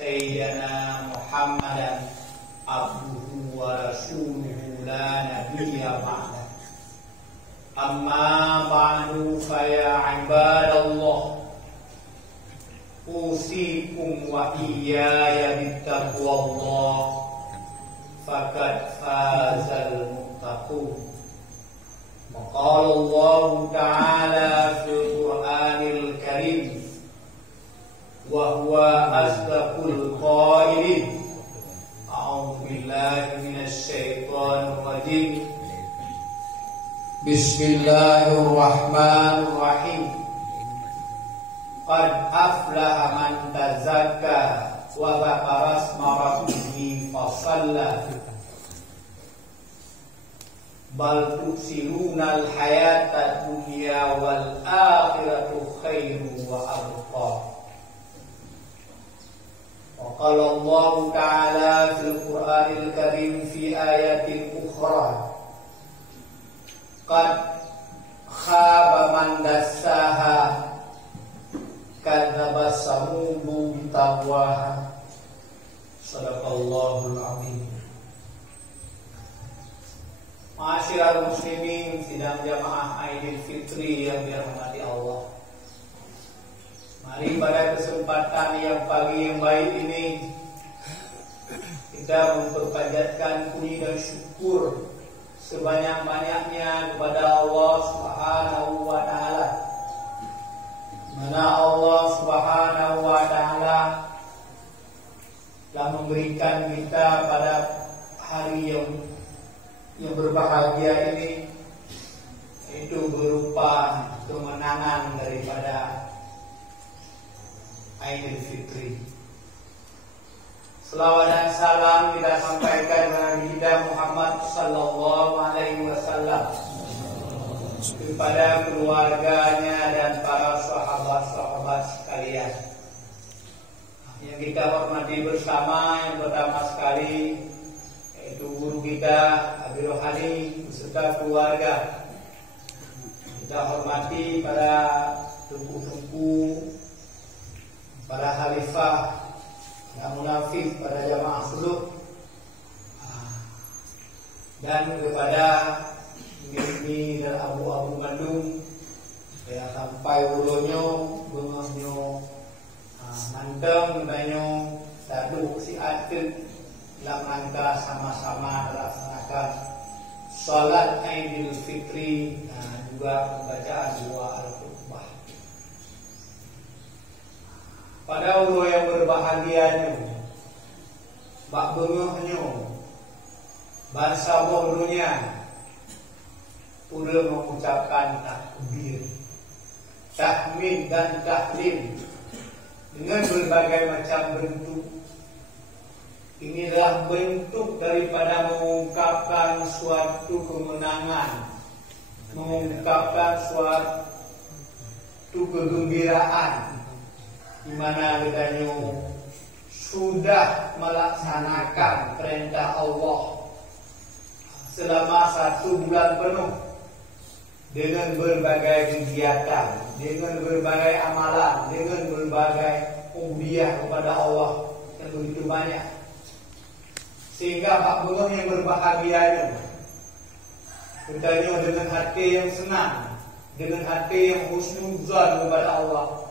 سيدنا محمدا عبده ورسوله لا نبي بعده أما بعد فيا عباد الله أوصيكم وإياي بتقوى الله فقد فاز المتقون. وقال الله تعالى في القرآن الكريم وهو أصدق القائلين أعوذ بالله من الشيطان الرجيم بسم الله الرحمن الرحيم قد أفلح من تزكى وذكر اسم ربه فصلى بل تؤثرون الحياة الدنيا والآخرة خير وأبقى. وقال الله تعالى في القرآن الكريم في آيات أخرى قد خاب من دساها كذب ثمود بطغواها صدق الله العظيم. Ma'asyiral muslimin sidang jamaah Aidil Fitri yang dirahmati Allah. Mari pada kesempatan yang pagi yang baik ini kita memperpanjatkan puji dan syukur sebanyak-banyaknya kepada Allah Subhanahu wa taala. Mana Allah Subhanahu wa taala telah memberikan kita pada hari yang berbahagia ini, itu berupa kemenangan daripada Aidil Fitri. Selawat dan salam kita sampaikan kepada kita Muhammad sallallahu alaihi wasallam, kepada keluarganya dan para sahabat-sahabat sekalian. Yang kita hormati bersama, yang pertama sekali yaitu guru kita Abi Rohani beserta keluarga. Kita hormati para tengku-tengku, para khalifah, para munafik, para jamaah suluk, dan kepada ini dan abu-abu Bandung ya sampai ulonyo bengahnya manteng banyo dadu si atit dalam rangka sama-sama melaksanakan salat Aidil Fitri dan juga pembacaan doa al-khutbah. Pada ulo yang berbahagianya bak bengahnya bangsa bodohnya udah mengucapkan takbir, tahmid dan tahlim dengan berbagai macam bentuk. Inilah bentuk daripada mengungkapkan suatu kemenangan, mengungkapkan suatu kegembiraan, di mana kita sudah melaksanakan perintah Allah selama 1 bulan penuh dengan berbagai kegiatan, dengan berbagai amalan, dengan berbagai ubudiyah kepada Allah yang begitu banyak, sehingga hak bengong yang berbahagia bertanya dengan hati yang senang, dengan hati yang husnuzan kepada Allah,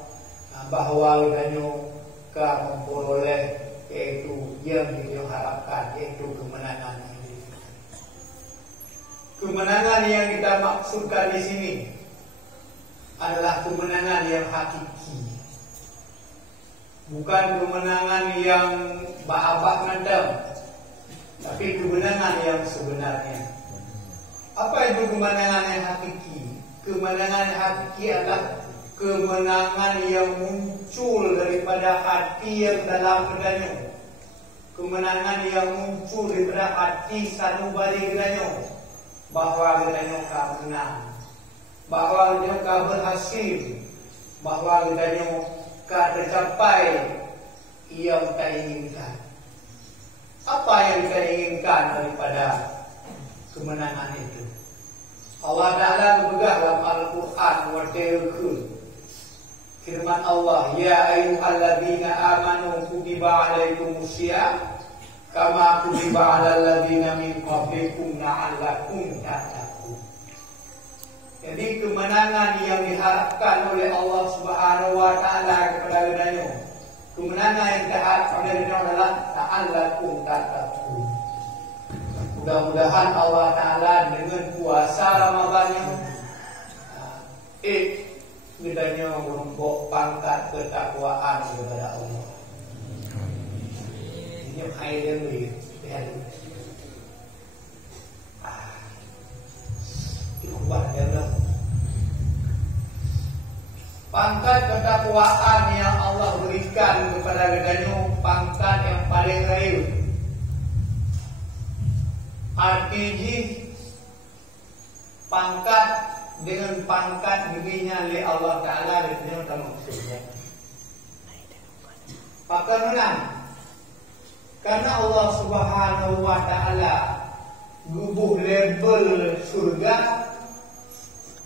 bahwa bertanya ke memperoleh yaitu yang diharapkan, yaitu kemenangan. Kemenangan yang kita maksudkan di sini adalah kemenangan yang hakiki, bukan kemenangan yang ba'abak nandam, tapi kemenangan yang sebenarnya. Apa itu kemenangan yang hakiki? Kemenangan yang hakiki adalah kemenangan yang muncul daripada hati yang dalam kedanyo, kemenangan yang muncul daripada hati sanubari kedanyo, bahwa kedanyo ka menang, bahwa kedanyo ka berhasil, bahwa kedanyo ka tercapai yang kita inginkan. Apa yang kita inginkan daripada kemenangan itu? Allah Ta'ala berpegang dalam Al-Quran wadilkun Firman Allah, ya ayyuhalladzina amanu kutiba alaikumusiyam kama kutiba alal ladzina min qablikum la'allakum tattaqun. Jadi kemenangan yang diharapkan oleh Allah Subhanahu wa taala kepada hambanya, kemenangan yang diharapkan oleh Allah adalah la'allakum tattaqun. Mudah-mudahan Allah taala dengan puasa Ramadan bedanya menumpuk pangkat ketakwaan kepada Allah. Ini air yang lihat. Kuat ya. Pangkat ketakwaan yang Allah berikan kepada bedanya pangkat yang paling rayu. Artinya pangkat dengan pangkat dirinya oleh Allah Ta'ala dan maksudnya. Maka menang karena Allah Subhanahu wa Ta'ala gubuh label surga.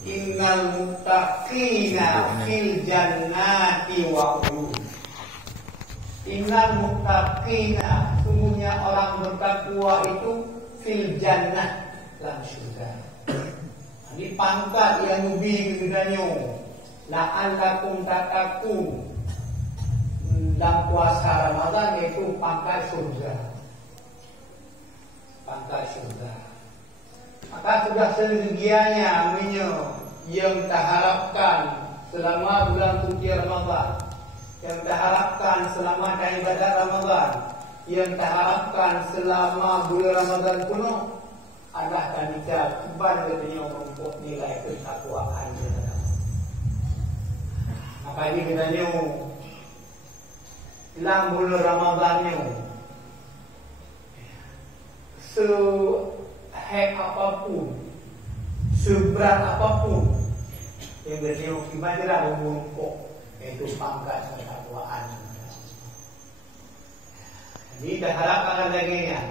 Innal muttaqina fil jannati wa uyun. Innal muttaqina, sungguhnya orang bertakwa itu fil jannah, dalam surga. Ini pangkat yang lebih kemudiannya. La'allakum tattaqun. Dalam puasa Ramadan yaitu pangkat surga. Pangkat surga. Maka sudah sebagiannya yang terharapkan selama bulan suci Ramadan, yang terharapkan selama ibadah Ramadan, yang terharapkan selama bulan Ramadan penuh adalah kanita kibar katanya untuk nilai ketakwaan. Maka ini katanya dalam bulan Ramadannya sehek apapun, seberat apapun yang katanya kibar untuk itu pangkat ketakwaan. Jadi diharapkan adanya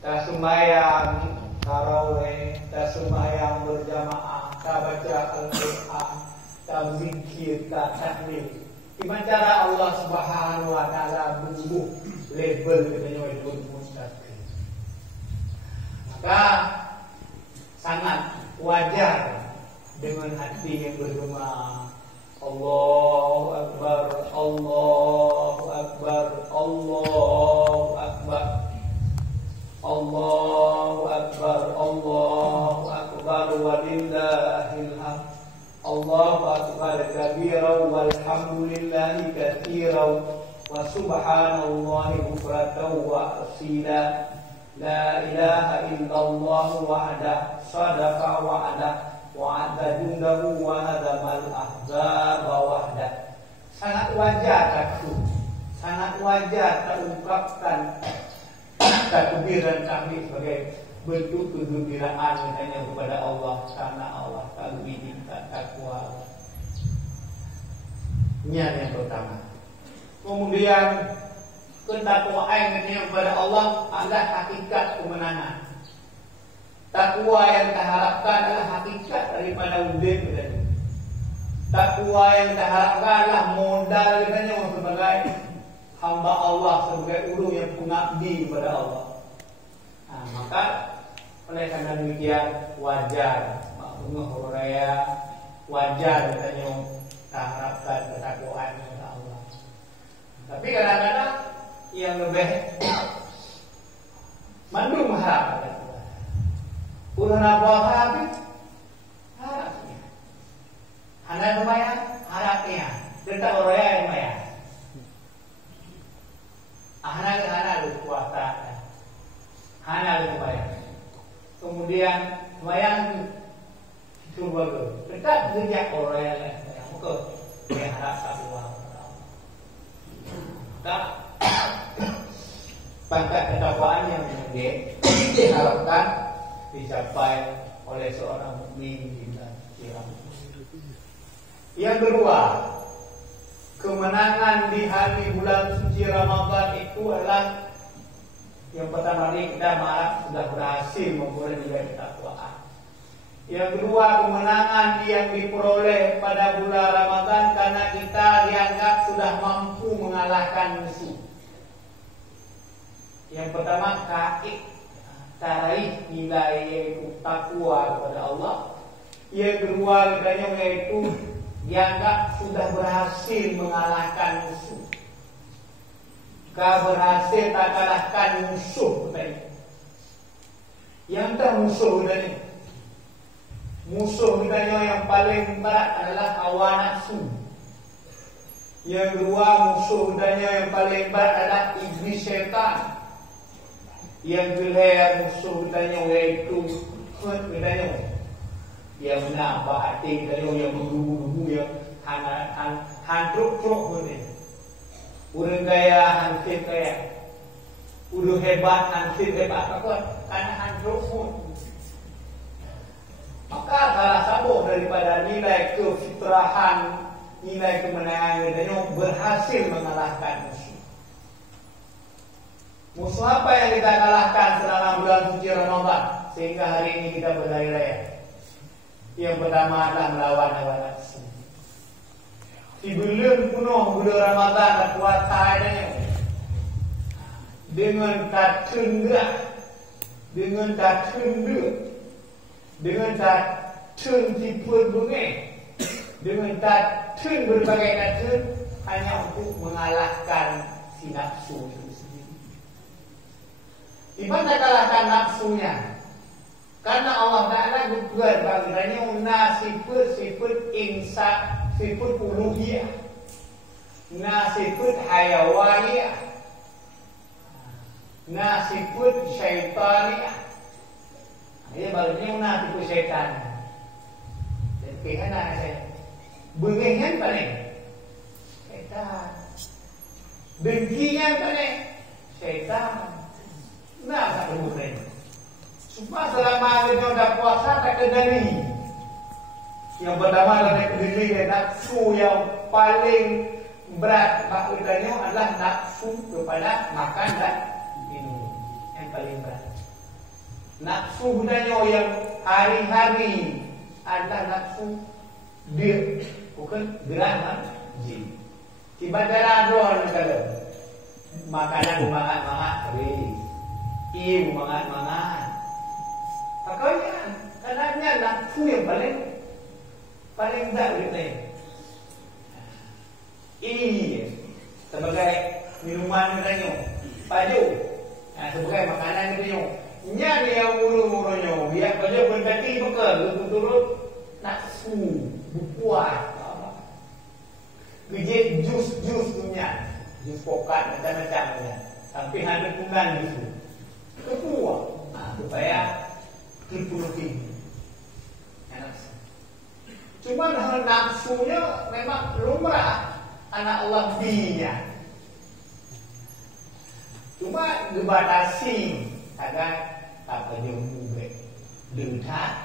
tak sembahyang tarawih, tak sembahyang berjamaah, tak baca Al-Quran, tak zikir, tak tahlil. Gimana cara Allah Subhanahu wa Ta'ala berubah label katanya itu mustaqim. Maka sangat wajar dengan hati yang bergema Allahu Akbar, Allahu Akbar, Allahu Akbar, Allahu Akbar, Allahu Akbar, walillahil hamd. Allahu Akbar kabiran walhamdulillahi katsiran wa subhanallahi bukratan wa asila. La ilaha illallah wahdah sadaqa wa'dah wa'adda jundahu wa hadamal ahzaba wahdah. Sangat wajar takut, sangat wajar terungkapkan takbiran tahmid sebagai bentuk kegembiraan katanya kepada Allah karena Allah lebih takwa. Ini yang pertama. Kemudian ketakwaan katanya kepada Allah adalah hakikat kemenangan. Takwa yang diharapkan adalah hakikat daripada wujud katanya. Takwa yang diharapkan adalah modal katanya sebagai hamba Allah, sebagai ulu yang pengabdi kepada Allah. Maka oleh karena demikian wajar maklumah Hurairah wajar katanya harapkan ketakwaan kepada Allah. Tapi kadang-kadang yang lebih mandung harap ulah apa habis harapnya. Hana lumayan harapnya. Dekat orang yang lumayan. Hana lu kuasa. Hana lumayan. Kemudian lumayan itu bagus. Tetap sejak orang yang lumayan. Muka dia harap satu orang. Tak pangkat ketakwaan yang diharapkan dicapai oleh seorang mukmin di dalam. Yang kedua, kemenangan di hari bulan suci Ramadan itu adalah yang pertama ini kita marah sudah berhasil memperoleh nilai ketakwaan. Yang kedua, kemenangan yang diperoleh pada bulan Ramadan karena kita dianggap sudah mampu mengalahkan musuh. Yang pertama, tarik nilai yaitu takwa kepada Allah. Yang kedua, katanya yaitu dianggap sudah berhasil mengalahkan musuh. Kau berhasil tak kalahkan musuh katanya. Yang tak musuh katanya. Musuh katanya yang paling berat adalah hawa nafsu. Yang kedua, musuh katanya yang paling berat adalah iblis syaitan. Yang ketiga, musuh katanya yaitu katanya yang menambah hati katanya yang menggebu-gebu yang hantruk-truk katanya. Udah gaya hansip kaya, udah hebat hansip hebat apa karena hantruk pun. Maka salah satu daripada nilai kefitrahan, nilai kemenangan katanya berhasil mengalahkan musuh. Musuh apa yang kita kalahkan selama bulan suci Ramadan sehingga hari ini kita berhari raya? Yang pertama adalah melawan hawa nafsu. Sebelum penuh bulan Ramadan puasa adanya dengan tak cenderung, dengan tak cenderung, dengan tak cenderung bunga, dengan tak cenderung berbagai nafsu hanya untuk mengalahkan si nafsu itu sendiri. Di mana kalahkan nafsunya? Karena Allah Ta'ala bukan bagainya sifat insan, sifat uluhiyah, sifat hayawaniyah, sifat syaitaniyah. Ia bagainya sifat syaitan. Jadi kan saya bengengan paling syaitan, dengkinya paling syaitan. Tak berhubungan. Supaya selama kita dah puasa tak kendali. Yang pertama adalah kendali nafsu yang paling berat maknanya adalah nafsu kepada makan dan minum yang paling berat. Nafsu budaya yang hari-hari adalah nafsu dia bukan gerangan jin. Tiba-tiba ada kalau makanan mangat-mangat habis. Ibu mangat-mangat. Makanya kadangnya nafsu yang paling tak gitu. Sebagai minuman katanya, paju. Sebagai makanan katanya, nya dia mulu-mulunya, biar paju berkati bekal, turut nafsu, bukuat. Gejek jus punya, jus pokat macam-macamnya. Sampai ada pungan gitu. Ketua, supaya terpenuhi. Cuma nafsunya memang lumrah anak Allah binya. Cuma dibatasi agar apa jumpa dengar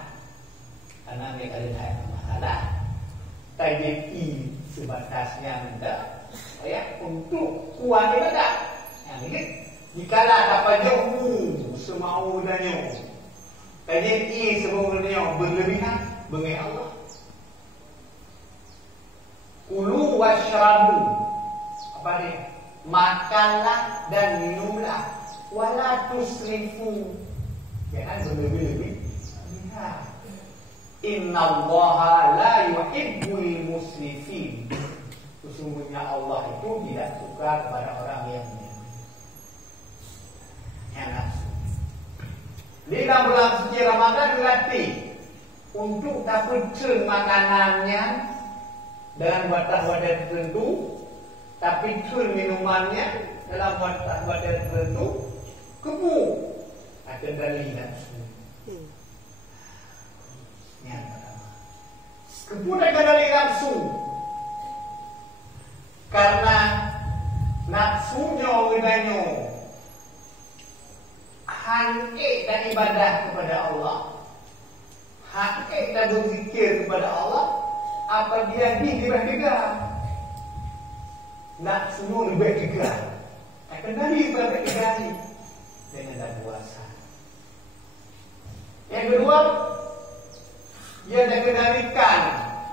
karena mereka dengar masalah. Tayyib sebatasnya minta ya untuk kuat ibadah. Yang ini jikalau dapat jauh semau danyo. Tayyib sebenarnya berlebihan bengai Allah. Kulu washrabu, apa dia? Makanlah dan minumlah, wala tusrifu, jangan berlebih-lebih. Innallaha la yuhibbul musrifin. Sesungguhnya Allah itu tidak suka kepada orang yang nafsu. Di dalam bulan suci Ramadan berarti untuk dapat makanannya dalam wadah-wadah tertentu, tapi minumannya dalam wadah-wadah tertentu, kebu akan dari nafsu. Yang pertama, kebu akan dari nafsu, karena nafsunya wadahnya hangke dan ibadah kepada Allah, hangke dan berzikir kepada Allah. Apa dia digerak-gerak? Nafsu lebih gerak. Akan dari berbeda dengan puasa. Yang kedua, Ia dah kendalikan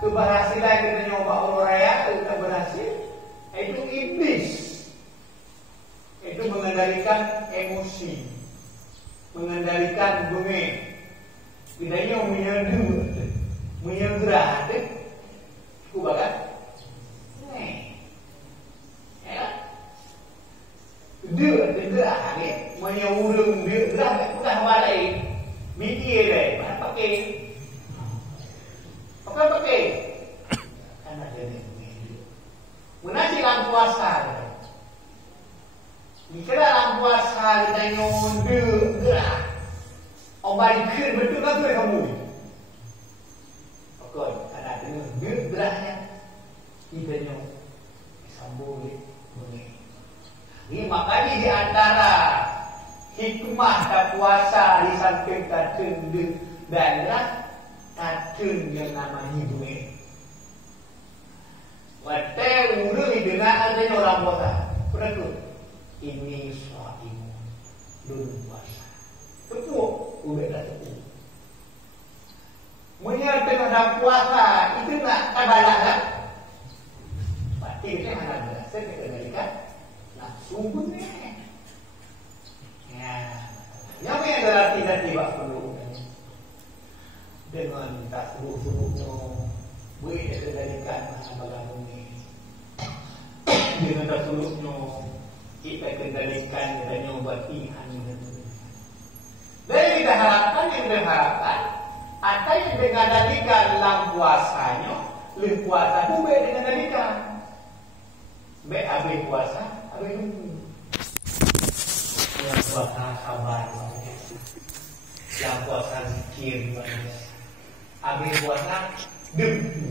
keberhasilan kita nyoba orang raya kita berhasil. Itu iblis. Itu mengendalikan emosi, mengendalikan bunyi. Bedanya menyerah deh. Cukup kan? Dia gerah ni, menyurung dia gerah bukan balai. Mikir deh, mana pakai? Pakai. Kan ada ni. Menasi dalam puasa. Jika dalam puasa kita nyonde gerah, orang balik betul kan tu kamu. Okey, ada gerahnya. Kita nyong sambung bunyi. Ini makanya di antara hikmah dan puasa di samping kacun danlah kacun yang namanya bunyi. Waktu uru dengan adanya orang puasa, betul. Ini suamimu dulu puasa. Betul, udah dah betul. Menyertai dalam puasa itu nak kabalah lah. Berarti kita hendak berasa kita kendalikan sungguh ni. Ya. Yang ni adalah tidak tiba perlu dengan tak suruh-suruhnya boleh dikendalikan masalah ini. Dengan tak suruhnya kita kendalikan dan nyobati hanya itu. Dan kita harapkan ada yang dikendalikan dalam puasanya, lebih puasa pun boleh dikendalikan. Baik habis puasa, habis nunggu. Yang puasa sabar, yang puasa zikir, habis puasa dem.